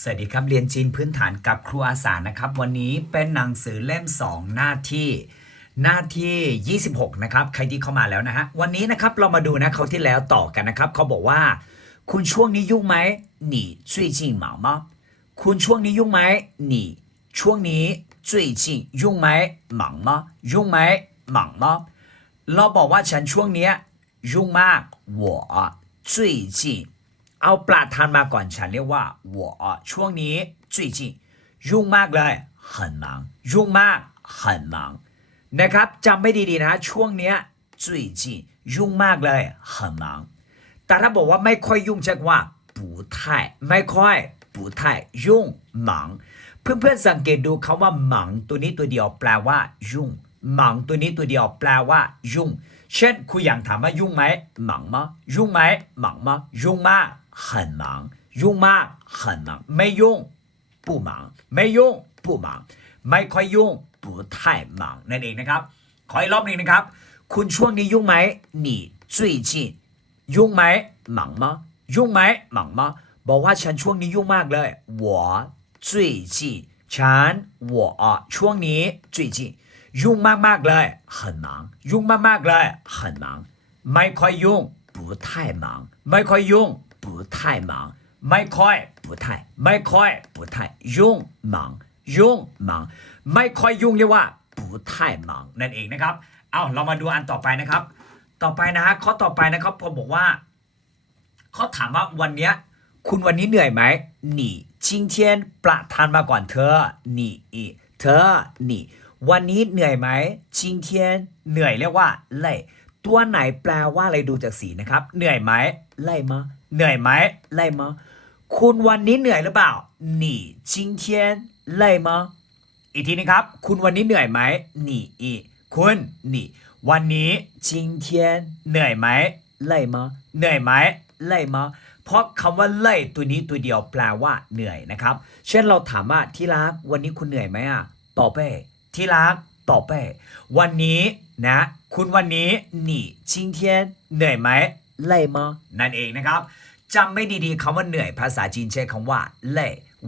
สวัสดีครับเรียนจีนพื้นฐานกับครูอาสานะครับ วันนี้เป็นหนังสือเล่ม 2 หน้าที่ หน้าที่ 26 นะครับ ใครที่เข้ามาแล้วนะฮะวันนี้นะครับเรามาดูนะเขาวที่แล้วต่อกันนะครับเขาบอกว่า คุณช่วงนี้ยุ่งไหม你最近忙吗คุณช่วงนี้ยุ่งไหม你ช่วงนี้最近ยุ่งไหม忙吗ยุ่งไหม忙吗เราบอกว่าฉันช่วงเนี้ยยุ่งมาก我最近 เอาปลาทานมาก่อนฉันเรียกว่า我ช่วงนี้最近ยุ่งมากเลย很忙ยุ่งมาก很忙นะครับจำไม่ดีๆนะ ช่วงเนี้ย最近ยุ่งมากเลย很忙แต่ถ้าบอกว่าไม่ค่อยยุ่งจะว่า不太ไม่ค่อย不太ยุ่ง忙เพื่อนๆสังเกตดูคำว่าหมังตัวนี้ตัวเดียวแปลว่า ยุ่งหมังตัวนี้ตัวเดียวแปลว่า ยุ่ง เช่นคุณอยากถามว่ายุ่งไหมหมัง吗ยุ่งไหมหมัง吗ยุ่งมาก 很忙ยุ่งมาก很忙ไม่ยุ่ง不忙ไม่ยุ่ง不忙ไม่ค่อยยุ่ง不太忙นั่นเองนะครับ ขออีกรอบหนึ่งนะครับ คุณช่วงนี้ยุ่งไหม你最近ยุ่งไหม忙吗ยุ่งไหม忙吗บอกว่าฉันช่วงนี้ยุ่งมากเลย我最近ฉัน我ช่วงนี้最近ยุ่งมากๆเลย很忙ยุ่งมากๆเลย很忙ไม่ค่อยยุ่ง不太忙ไม่ค่อยยุ่ง不 太忙ไม่ค่อย不太ไม่ค่อย不太ยุ่ง忙ยุ่ง忙ไม่ค่อยยุ่งเรียกว่า不太忙นั่นเองนะครับ เอาเรามาดูอันต่อไปนะครับ ต่อไปนะฮะข้อต่อไปนะครับผมบอกว่า เขาถามว่าวันเนี้ยคุณวันนี้เหนื่อยไหม你今天ประธานมาก่อนเธอ你เธอ你วันนี้เหนื่อยไหม今天เหนื่อยเรียกว่าเล่ ตัวไหนแปลว่าอะไรดูจากสีนะครับ เหนื่อยไหมเล่มาเหนื่อยไหมเล่มาคุณวันนี้เหนื่อยหรือเปล่า你今天累吗อีกทีนะครับ คุณวันนี้เหนื่อยไหม你คุณ你วันนี้今天เหนื่อยไหม累吗เหนื่อยไหม累吗เพราะคำว่าเล่ตัวนี้ตัวเดียวแปลว่าเหนื่อยนะครับ เช่นเราถามว่าที่รักวันนี้คุณเหนื่อยไหมอ่ะตอบไปที่รัก ตอบไปวันนี้นะ คุณวันนี้你今天เหนื่อยไหม累吗นั่นเองนะครับจำไม่ดีๆคำว่าเหนื่อยภาษาจีนใช้คำว่า累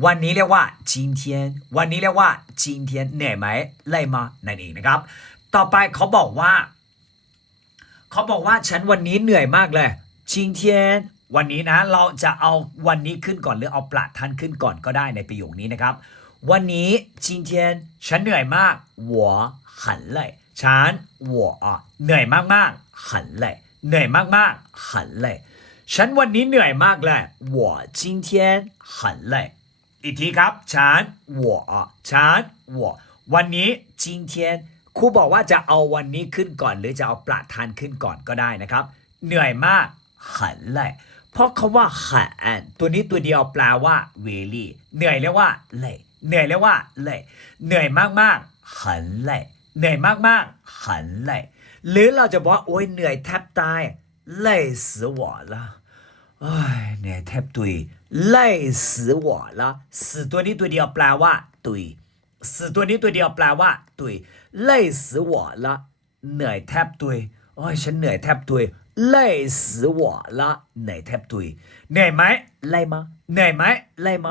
วันนี้เรียกว่า今天วันนี้เรียกว่า今天เหนื่อยไหม累吗นั่นเองนะครับ ต่อไปเขาบอกว่า เขาบอกว่าฉันวันนี้เหนื่อยมากเลยชิงเทียนวันนี้นะ เราจะเอาวันนี้ขึ้นก่อนหรือเอาประทันขึ้นก่อนก็ได้ในประโยคนี้นะครับ วันนี้ชิงเทียนฉันเหนื่อยมาก我很累ฉัน我เหนื่อยมากๆ很累เหนื่อยมากๆ很累ฉันวันนี้เหนื่อยมากเลย我今天很累อีกทีครับฉัน我ฉัน我วันนี้今天ครูบอกว่าจะเอาวันนี้ขึ้นก่อน หรือจะเอาประธานขึ้นก่อนก็ได้นะครับ เหนื่อยมาก很累เพราะคาว่า很ตัวนี้ตัวเดียวแปลว่า really เหนื่อยเรียกว่า累 เหนื่อยเรียกว่า累เหนื่อยมากๆ很累เหนื่อยมากๆ很累หรือเราจะบอกว่าโอ้ยเหนื่อยแทบตาย累死我了โอ้ยเหนื่อยแทบตุย累死我了死ตัวนี้ตัวเดียวแปลว่า ตุย死ตัวนี้ตัวเดียวแปลว่า ตุย累死我了เหนื่อยแทบตุยโอ้ยฉันเหนื่อยแทบตุย累死我了เหนื่อยแทบตุยเหนื่อยไหม累吗เหนื่อยไหม累吗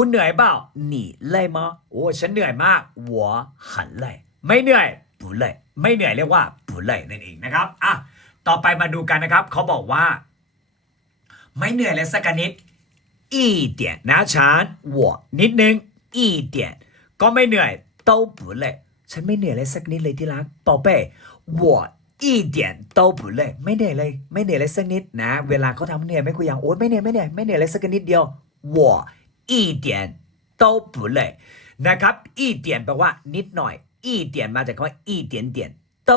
คุณเหนื่อยเปล่าหนีเลยมะโอ้ฉันเหนื่อยมากหัวหันเลยไม่เหนื่อยปุเลยไม่เหนื่อยเรียกว่าปุเลยนั่นเองนะครับอะต่อไปมาดูกันนะครับ เขาบอกว่า ไม่เหนื่อยเลยสักนิดอีเดียนะฉันหัวนิดนึงอีเดียก็ไม่เหนื่อยเต้าปุเลยฉันไม่เหนื่อยเลยสักนิดเลยที่รักต่อไปหัวอีเดีไม่เหนื่อยเลย ไม่เหนื่อยเลยสักนิดนะ เวลาเขาทำเหนื่อยไหมคุยอย่างโอ๊ตไม่เหนื่อยไม่เหนื่อยไม่เหนื่อยเลยสักนิดเดียวหั 一点都不累นะครับ一点แปลว่านิดหน่อย一点เดีนมาจากคำว่า一点点都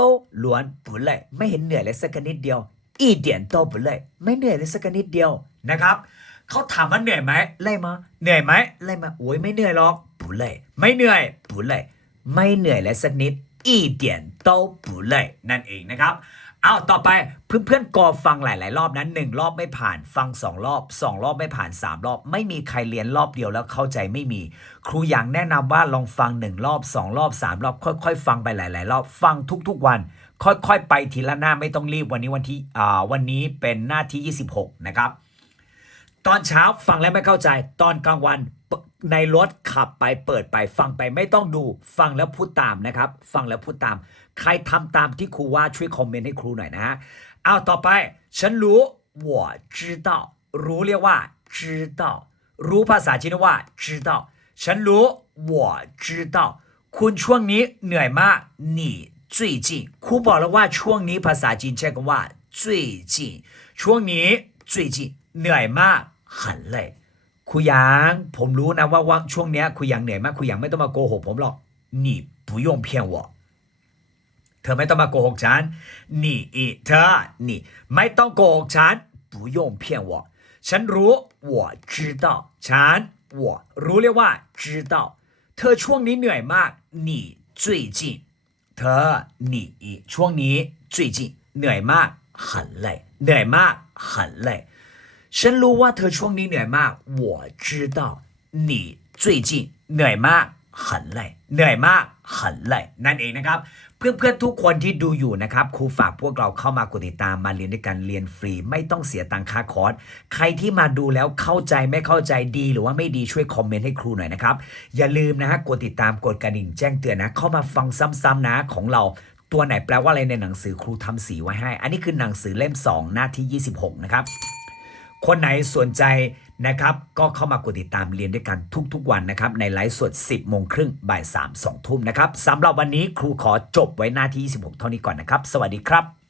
累不累ไม่เห็นเหนื่อยเลยสักนิดเดียว一点都不累ไม่เหนื่อยเลยสักนิดเดียวนะครับเขาถามว่าเหนื่อยไหมไล่มาเหนื่อยไหมไล่มาโอ้ยไม่เหนื่อยหรอก不累ไม่เหนื่อย不累ไม่เหนื่อยเลยสักนิด一点都不累นั่นเองนะครับ เอาต่อไปเพื่อนๆกอฟังหลาย ๆ รอบนั้นหนึ่งรอบไม่ผ่าน ฟังสองรอบสองรอบไม่ผ่านสามรอบ ไม่มีใครเรียนรอบเดียวแล้วเข้าใจไม่มี ครูอย่างแนะนำว่าลองฟังหนึ่งรอบสองรอบสามรอบ ค่อย ๆ ฟังไปหลาย ๆ รอบฟังทุก ๆ วัน ค่อย ๆ ไปทีละหน้าไม่ต้องรีบวันนี้วันที่อ่าวันนี้เป็นหน้าที่ 26 นะครับ ตอนเช้าฟังแล้วไม่เข้าใจ ตอนกลางวันในรถขับไปเปิดไปฟังไปไม่ต้องดู ฟังแล้วพูดตามนะครับ ฟังแล้วพูดตาม ใครทำตามที่ครูว่าช่วยคอมเมนต์ให้ครูหน่อยนะฮะเอาต่อไป ฉันรู้我知道รู้เรียกว่า知道รู้ภาษาจีนว่า知道ฉันรู้我知道คุณช่วงนี้เหนื่อยมาก你最近ครูบอกแล้วว่าช่วงนี้ภาษาจีนใช้คำว่า最近ช่วงนี้最近เหนื่อยมาก很累ครูหยางผมรู้นะว่าว่าช่วงเนี้ยครูหยางเหนื่อยมากครูหยางไม่ต้องมาโกหกผมหรอก你不用骗我 เธอไม่ต้องมาโกหกฉัน你เธอ你ไม่ต้องโกหกฉัน不用骗我ฉันรู้我知道ฉัน我รู้เรียกว่า知道เธอช่วงนี้เหนื่อยมาก你最近เธอ你ช่วงนี้最近เหนื่อยมาก很累เหนื่อยมาก很累ฉันรู้ว่าเธอช่วงนี้เหนื่อยมาก我知道你最近เหนื่อยมาก很累เหนื่อยมาก很累นั่นเองนะครับ เพื่อนๆทุกคนที่ดูอยู่นะครับครูฝากพวกเราเข้ามากดติดตามมาเรียนด้วยกันเรียนฟรี ไม่ต้องเสียตังค่าคอร์สใครที่มาดูแล้วเข้าใจไม่เข้าใจดีหรือว่าไม่ดีช่วยคอมเมนต์ให้ครูหน่อยนะครับ อย่าลืมนะฮะกดติดตามกดกระดิ่งแจ้งเตือนนะ เข้ามาฟังซ้ำๆนะของเราตัวไหนแปลว่าอะไรในหนังสือครูทำสีไว้ให้ อันนี้คือหนังสือเล่ม 2 หน้าที่ 26 นะครับ คนไหนสนใจ นะครับ ก็เข้ามากดติดตามเรียนด้วยกันทุกๆวันนะครับ ในไลฟ์สด 10โมงครึ่งบ่าย 3 2 ทุ่มนะครับสำหรับวันนี้ครูขอจบไว้หน้าที่ 26 เท่านี้ก่อนนะครับ สวัสดีครับ